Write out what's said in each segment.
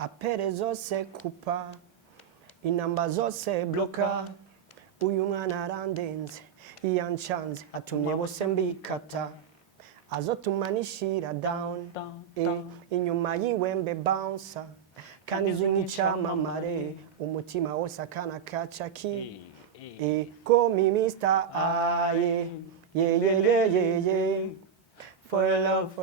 apere zose kupa inamba zose bloka uyu mwana arandenze yanshanze atumye bose mbikata azotumanishira down inyuma yiwembe bouncer kandi izwi nk'icyamamare umutima wose akana kacaki call me Mr. Yeah. For your love,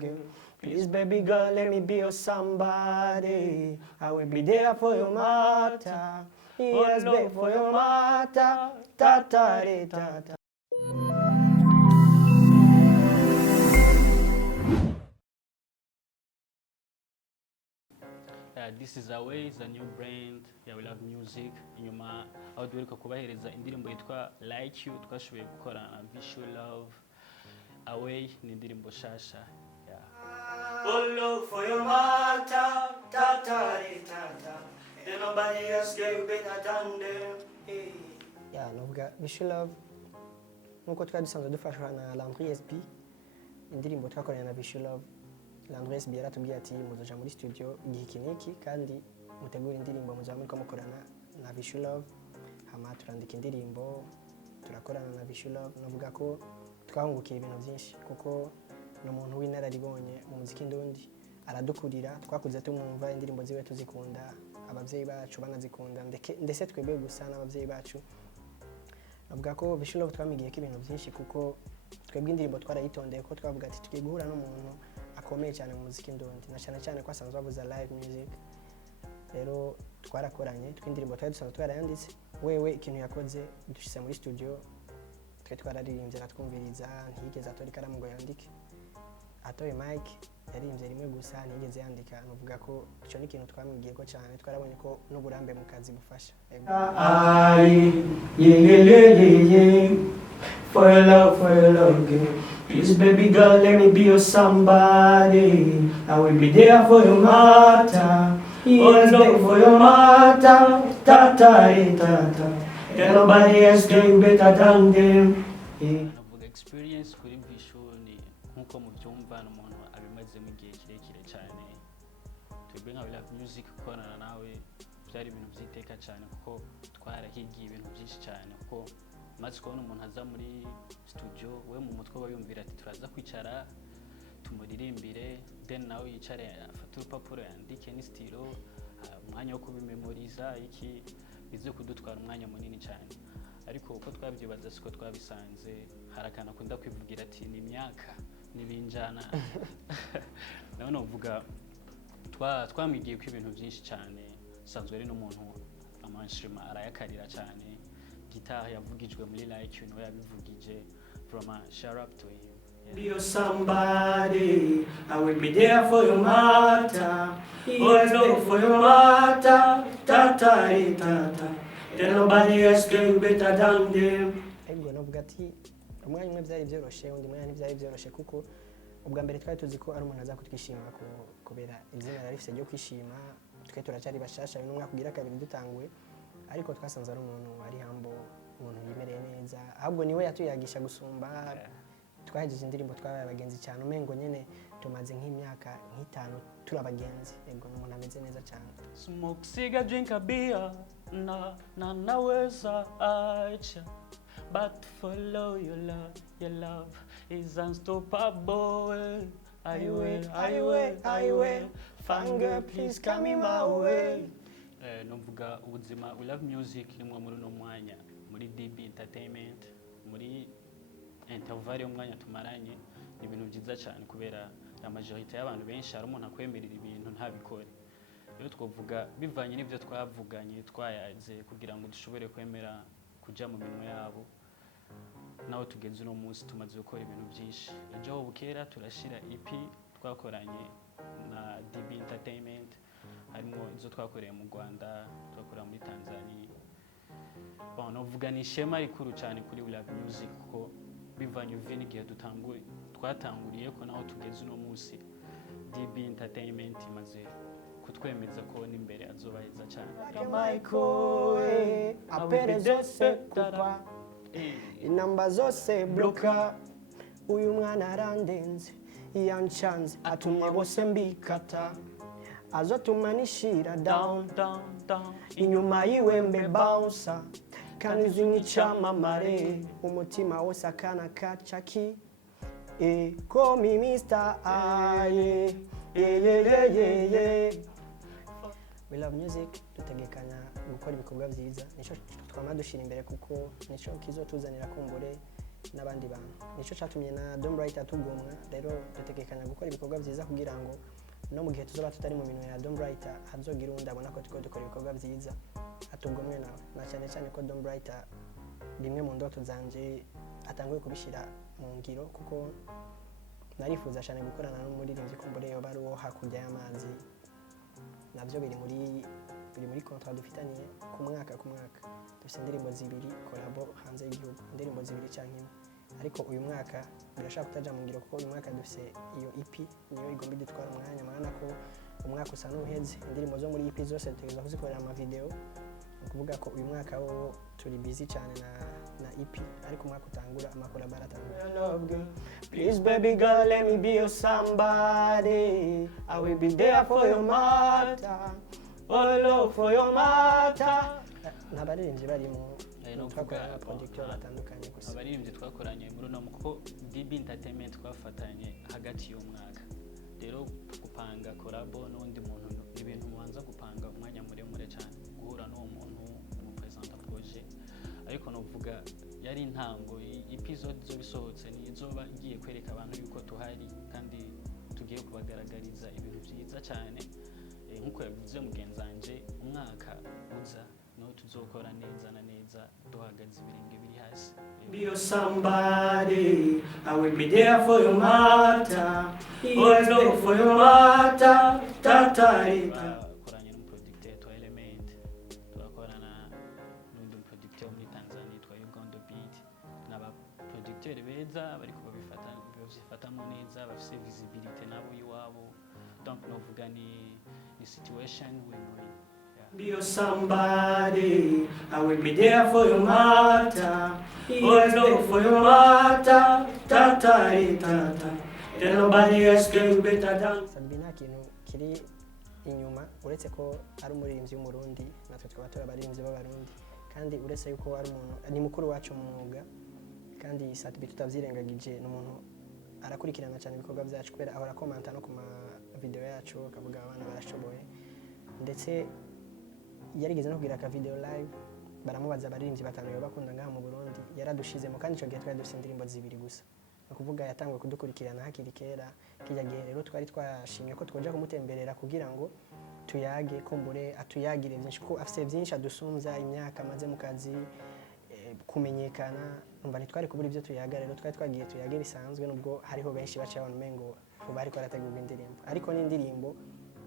girl. Please, baby girl, let me be your somebody. I will be there for your matter. Yes, babe, for your matter. Ta. This is Away, is a new brand. We love music. Inyuma aho duheruka kubahereza indirimbo yitwa Like You twashoboye gukora na Visual Love. Away ni indirimbo shasha. Oh Lord, for your matter. Ta. And nobody else get better than them. Novuga Visual Love. Nkuko twari dusanzwe dufashwa na Landry SB. Indirimbo twakoranye na Visual Love. Landry SB yaratubwiye ati muzoja muri studio igihe kiniki kandi mutegura indirimbo muzamuriko mukorana na Visual Love. Hama turandika indirimbo turakorana na Visual Love. Novuga ko twahungukiye ibintu byinshi kuko no muntu w'inararibonye mu muziki ndundi aradukurira twakuze tumwumva indirimbo ziwe tuzikunda abavyeyi bacu banazikunda ndetse twebwe gusa n'abavyeyi bacu. Novuga ko Visual Love twamigiye ko ibintu byinshi kuko twebwe indirimbo twarayitondeye ko twavuga ati tugiye guhura n'umuntu akomeye cyane mu muziki ndundi na cyane ko asanzwe avuza live music. Rero twarakoranye twindirimbo twari dusanzwe twarayanditse wewe ikintu yakoze dushyize muri studio twe twararirimbye natwumviriza ntiyigeze atora ikaramu ngo yandike atoye mic yaririmbye rimwe gusa ntiyigeze yandika. Novuga ko icyo ni ikintu twamwigiye ko cyane twarabonye ko n'uburambe mu kazi bufasha. For your love, girl. Please, baby girl, let me be your somebody. I will be there for your matter. Yes, babe, for your matter. Ta. And nobody else can better than them. Navuga experience kuri Visual ni nkuko mubyumva n'umuntu abimazemo igihe kirekire cyane. Twebwe nka Love Music gukorana nawe byari ibintu byiteka cyane kuko twarahigiye ibintu byinshi cyane kuko maze kubona umuntu aza muri studio we mu mutwe bayumvira ati turaza kwicara tumuririmbire then nawe yicare afata urupapuro yandike ni stilo umwanya wo kubimemoriza iki bize kudutwara umwanya munini cyane. Ariko uko twabyibaza siko twabisanze harakana kunda kwivugira ati ni imyaka nibinjana none uvuga twamigiye ko ibintu byinshi cyane sanzwe ari n'umuntu amanshima arayakarira cyane. Guitar yavugijwe muri Like You yabivugije from a shout up to him. Be your somebody, I will be there for your matter. Yes, babe, for your matter. Ta. Then nobody else can better than them. Ego novuga ati umwanya umwe byari byoroshe undi mwanya ntibyari byoroshe kuko ubwa mbere twari tuzi ko ari umuntu aza kutwishima kubera izina yarifise ryo kwishima twe turacyari bashasha n'umwaka kugira kabiri dutanguye ariko twasanze ari umuntu ari hambo umuntu yimereye neza ahubwo niwe yatuyagisha gusumba. Twahejeje indirimbo twabaye abagenzi cyane umengo nyene tumaze nk'imyaka nk'itanu turi abagenzi. Ego n'umuntu ameze neza cyane. Smoke cigarette, drink a beer, naweza acha, but follow your love is unstoppable. I will, fangirl, please come in my way. Novuga ubuzima We Love Music nimwe muri no mwanya muri DB Entertainment muri interval y'umwanya tumaranye ni ibintu byiza cyane kubera la majorité y'abantu benshi ari umuntu akwemerera ibintu ntabikore. Rero twovuga bivanye n'ivyo twavuganye twayaze kugira ngo dushobore kwemera kuja mu minwe yabo naho tugeze no munsi tumaze gukora ibintu byinshi. Ejo bukera turashira EP twakoranye na DB Entertainment harimo izo twakoreye mu Rwanda twakorera muri Tanzania. Novuga ni ishema rikuru cyane kuri We Love Music ko bivanye uve n'igihe twatanguriye ko naho tugeze no munsi DB Entertainment imaze kutwemeza ko n'imbere azobaheza cyane. Apere zose kupa inamba zose bloka uyu mwana arandenze yanshanze atumye bose mbikata azotumanishira down down, down. inyuma yiwembe bouncer kandi uzwi nk'icyamamare umutima wose akana kacaki call me Mr. Aye yeah. We love music dutegekanya gukora ibikorwa byiza nico twama dushira imbere kuko nico kizotuzanira kumbure n'abandi bantu nico cyatumye na Dom Bright atugomwa rero dutegekanya gukora ibikorwa byiza kugira ngo no mu gihe tuzoba tutari mu minwe ya Dom Bright hazogira undi abona ko dukora ibikorwa byiza atugomwe nawe na cyane cyane ko Dom Bright rimwe mu ndoto zanje atanguye kubishira mu ngiro kuko narifuza cyane gukorana n'umuririmbyi kumbure yo bari wo hakurya y'amazi navyo biri muri contrat dufitaniye ku mwaka dufite indirimbo zibiri collabo hanze y'igihugu indirimbo zibiri canke ariko uyu mwaka birashaka kutaja mu ngiro kuko uyu mwaka dufite iyo EP niyo igomba idutwara umwanya mana ko umwaka usa n'uheze indirimbo zo muri EP zose tutegeza kuzikorera ama video kuvuga ko uyu mwaka wo turi busy cyane na EP ariko umwaka utangura amakora baratangura please baby girl let me be your somebody I will be there for your matter all love for your matter nabaririmbyi bari mu twakorana producteur batandukanye gusa abaririmbyi twakoranye muri no kuko DB Entertainment twafatanye hagati y'umwaka rero gupanga collabo n'undi muntu ibintu mubanza gupanga umwanya muremure cyane guhura n'uwo muntu mu presenter projet ariko novuga yari intango episode zo bisohotse nizoba igiye kwereka abantu yuko tuhari kandi tugiye kubagaragariza ibintu byiza cyane nkuko yavuze mugenzanje umwaka uza no tuzokora neza na neza duhagaze ibirenge biri hasi be your somebody I will be there for your matter always there for your matter koranye n'umuproducteur wa Element turakorana n'undi producteur muri Tanzania twa Uganda Beat n'aba producteur beza bari kubifatamo neza bafite visibility nabo iwabo donc novuga ni situation win-win. Be your somebody, I will be there for your matter. Always there for your matter. Then nobody else can be better than. Sabina kintu kiri inyuma uretse ko ari umuririmbyi w'umurundi natwe twaba turi abaririmbyi b'abarundi kandi uretse yuko ari umuntu ni mukuru wacu mu mwuga kandi Satbi tutavyirengagije n'umuntu arakurikirana cyane ibikorwa byacu kubera ahora komanta no ku ma video yacu akavuga abana barashoboye ndetse yarigeze no kugira ka video live baramubaza abaririmbyi batanu yo bakunda ngaha mu Burundi yaradushizemo kandi ico gihe twari dufite indirimbo zibiri gusa ukuvuga yatangiye kudukurikirana hakiri kera kijya gihe rero twari twashimye ko twoja kumutemberera kugira ngo tuyage kumbure atuyagire byinshi ko afite byinshi adusumza imyaka maze mu kazi kumenyekana umva ntitwari kubura ibyo tuyaga rero twari twagiye tuyage bisanzwe nubwo hariho benshi baca abantu mengo bari ko arategura indirimbo ariko n'indirimbo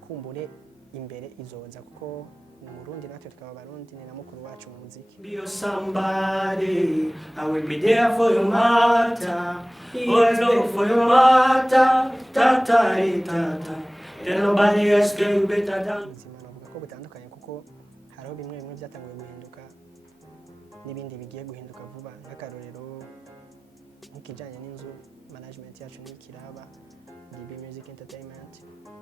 kumbure imbere izoza kuko mu Burundi natwe tukaba abarundi ni na mukuru wacu mu muziki be your somebody I will be there for your matter always there for your matter then nobody else can be better than navuga ko butandukanye kuko hariho bimwe byatangiye guhinduka n'ibindi bigiye guhinduka vuba nk'akarorero nk'ikijanye n'inzu management yacu n'ikiraba DB Music Entertainment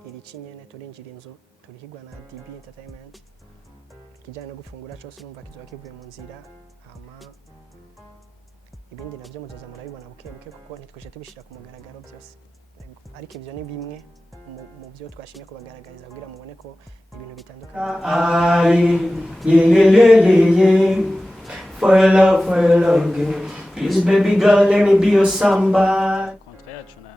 iri kinyene turinjira inzu turihigwa na DB Entertainment kijanye no gufungura cyose urumva kizoba kivuye mu nzira ama ibindi navyo muzoza murabibona buke kuko ntitwishe tubishira ku mugaragaro byose ariko ivyo ni bimwe mu byo twashimye kubagaragariza kugira mubone ko ibintu bitandukanye for your love girl. Please baby girl let me be your somebody. Kontra yacu na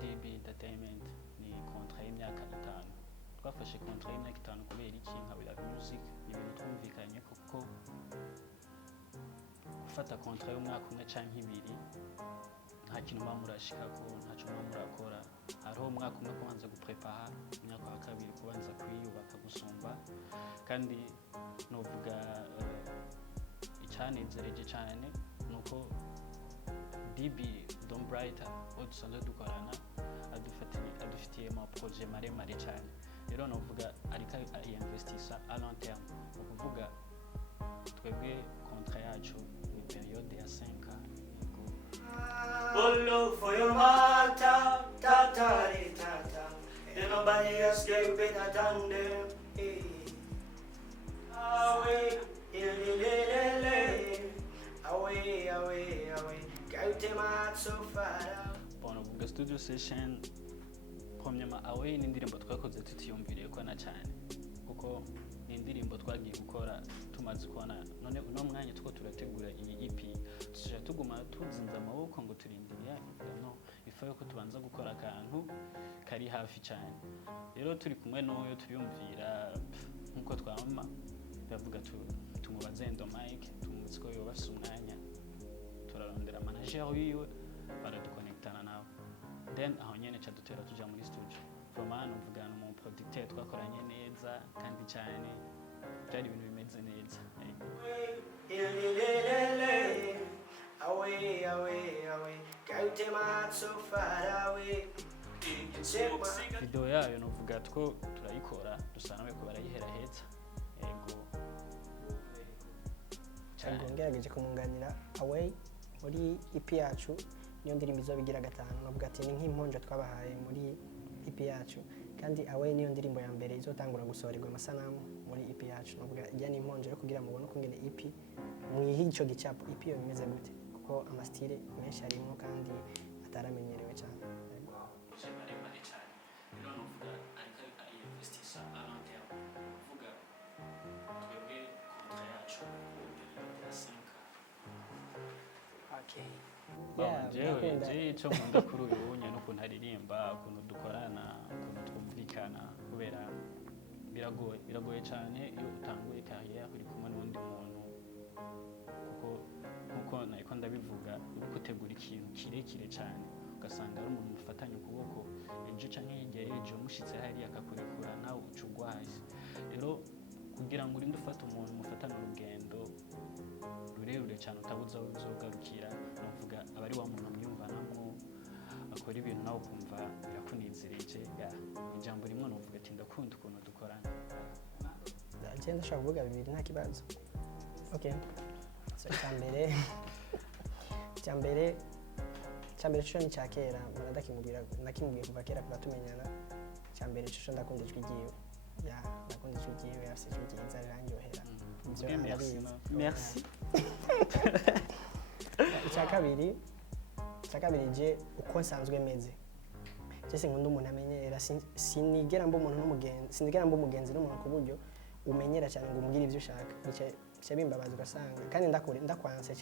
DB Entertainment ni kontra y'imyaka 5 twafashe kontra y'imyaka 5 kubera iki nka We Love Music ibintu twumvikanye kuko gufata kontra y'umwaka umwe canke ibiri nta kintu bamurashika ko ntaco bamurakora hariho umwaka umwe kubanza guprepara umwaka wa kabiri kubanza kwiyubaka gusumba kandi novuga icyanezereje cyane nuko DB Dom Bright dusanzwe dukorana adufitiye ama projet maremare cyane rero novuga ariko investisa à long terme ukuvuga twebwe kontra yacu ni periode ya 5 ans. All love for your matter, There's nobody else, girl, you better than them. Hey. Away, away, away, away. Girl, you take my heart so far out. Bon, uvuga studio session premièrement Away ni indirimbo twakoze tutiyumviriye ko na cyane kuko ni indirimbo twagiye gukora tumaze kubona none uno mwanya tuko turategura iyi EP tuje tuguma tuzinza amaboko ngo turindiriye no ifa yuko tubanza gukora akantu kari hafi cyane rero turi kumwe n'uyo turiyumvira nkuko twama ndavuga tumubaze ndo Mike tumutsiko yo bafise umwanya turarondera manager wiwe baraduconnectana nawe then aho nyene cha dutera tuja muri studio from hano mvugana mu producteur twakoranye neza kandi cyane byari ibintu bimeze neza away, away, away. Girl, you take my heart so far away. Video yayo novuga two turayikora dusanawe ko barayihera heza yego cyangwa ngerageje kumunganira Away muri EP yacu niyo ndirimbo izobigira gatanu novuga ati ni nk'imponjo twabahaye muri EP yacu kandi Away niyo ndirimbo ya mbere izotangura gusohorerwa amasanamu muri EP yacu novuga ijya ni imponjo yo kugira mubone uko ngene EP mwihico gicapo EP yo bimeze gute kuko amastile menshi arimo kandi ataramenyerewe cyane jewe icyo nkunda kuri uyu bunye n'ukuntu aririmba ukuntu dukorana ukuntu twumvikana kubera biragoye cyane iyo utanguye carrière uri kumwe n'undi muntu kuko nkuko nayiko ndabivuga uri gutegura ikintu kirekire cyane ugasanga ari umuntu mufatanye ukuboko ejo canke hirya y'ejo mushitse hariya akakurekura nawe ucugwa hasi rero kugira ngo urinde ufata umuntu mufatane urugendo rurerure cyane utabuza aho uzogarukira novuga abari wa muntu myumvanamwo akora ibintu nawe ukumva birakunezereye ya ijambo rimwe novuga ati ndakunda ukuntu dukorana agenda ashaka kuvuga bibiri nta kibazo okay so cyambere cyo ni cyakera nakimubwira kuva kera kuva tumenyana cyambere cyo ndakunda ijwi ryiwe ya ndakunda ijwi ryiwe afite ijwi ryiza riranyohera merci icyakabiri je uko nsanzwe meze cyese nkunda umuntu amenyera sinigera mbo umuntu n'umugenzi n'umuntu ku buryo umenyera cyane ngo umubwire ibyo ushaka bice bimbabaza ugasanga kandi ndakwanse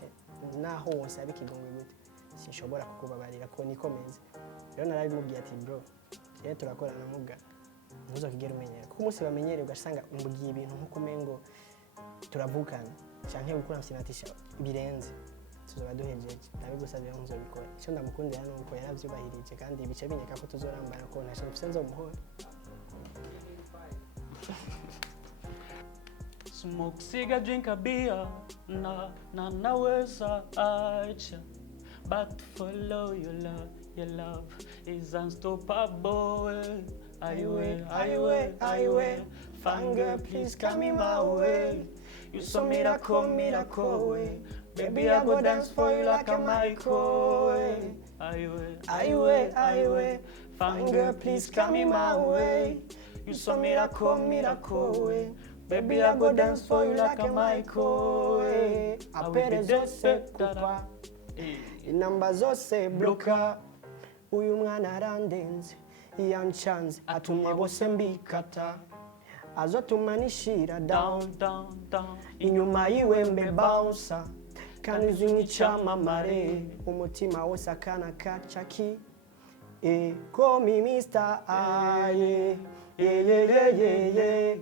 naho wose abikigongwe gute sinshobora kukubabarira ko nikomeze rero narabimubwiye ati bro rero turakorana muga ntuzokigera umenyera kuko umunsi bamenyereye ugasanga umubwiye ibintu nkuko umengo turavukana cyangwa gukora nsinatisha birenze tuzoba duhejeje ndabigusabira ngo nzobikora icyo ndamukundira nuko yaravyubahirije kandi bice binyeka ko tuzorambana ko nta kintu nzomuhora Smoke cigarette, drink a beer, naweza acha. But follow your love is unstoppable. I will. Fun girl, please come in my way. You so miracle way. Baby, I go dance for you like a microwave. I will. Fun girl, please come in my way. You so miracle way. Baby, I go dance for you like a microwave. Apere zose kupa inamba zose bloka uyu mwana arandenze yanchanze atumye bose mbikata azotuma nishira down inyuma yiwe mbe bouncer kandi uzwi nk'icyamamare umutima wose akana kacaki call me Mr. Aye yeah.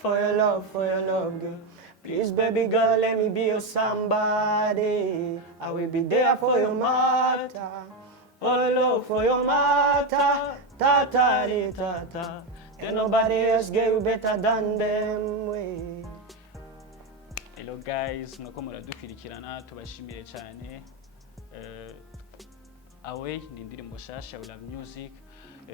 For your love, girl. Please, baby girl, let me be your somebody. I will be there for your matter. Oh, love for your matter. Ta. There's nobody else, girl, you better than them. Way. Hello guys, mwako muradukurikirana tubashimire cyane. Away ni indirimbo shasha We Love Music.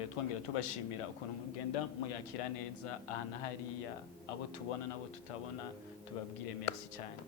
Twongera tubashimira ukuntu mugenda muyakira neza ahana hariya abo tubona nabo tutabona tubabwire merci cyane.